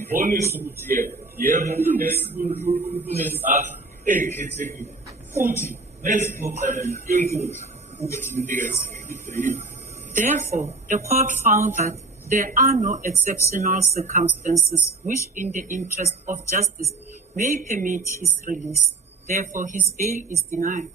sibonisa ukuthi yebo kunesizathu ezikhethekile futhi neziphoqelele inkundla ukuthi ninikeze i-bail. Therefore, the court found that there are no exceptional circumstances which, in the interest of justice, may permit his release. Therefore, his bail is denied.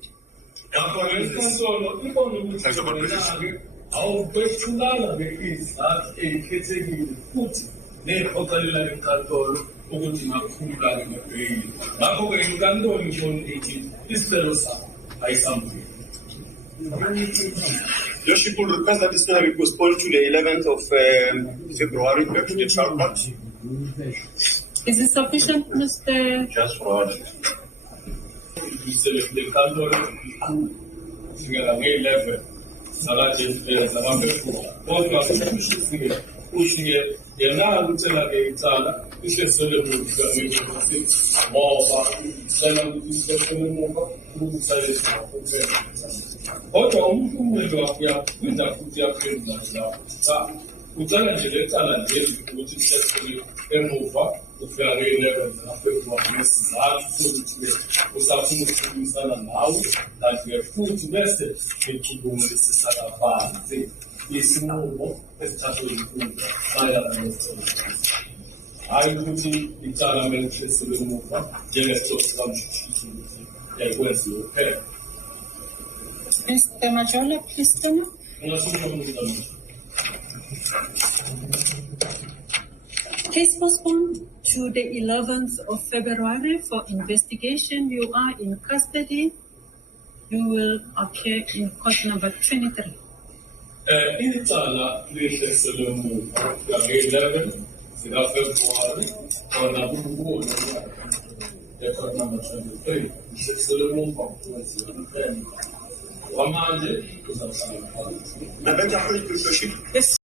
Lordship will request that this matter be postponed to the 11th of February back to the trial court. Is it sufficient, Mr. Just for order. Kodwa umphumela wakuyaphinda futhi yaphendula lapho. Cha, ucela nje lecala nje ukuthi sisele emuva ukufika nge-11 kaFebruwari nesizathu sokuthi usafuna ukukhulumisana nawe kanti-ke futhi bese bekhulumisisa kabanzi isinqumo esithathwe yinkundla mayelana nesicelo. Hhayi ukuthi icala melihlesele emuva njengesicelo sikamshushithi ukuthi kwenziwe kuphela. Mr. Majola, please stand up. Case postponed to the 11th of February for investigation. You are in custody. You will appear in court number 23. Icala lihlesele emuva nge-11 zikaFebruwari khona kubona court number 23 lihlesele emuva kwenziwa kuphela. Wamanje uzawuhlala phakathi. I beg your Lordship. Yes.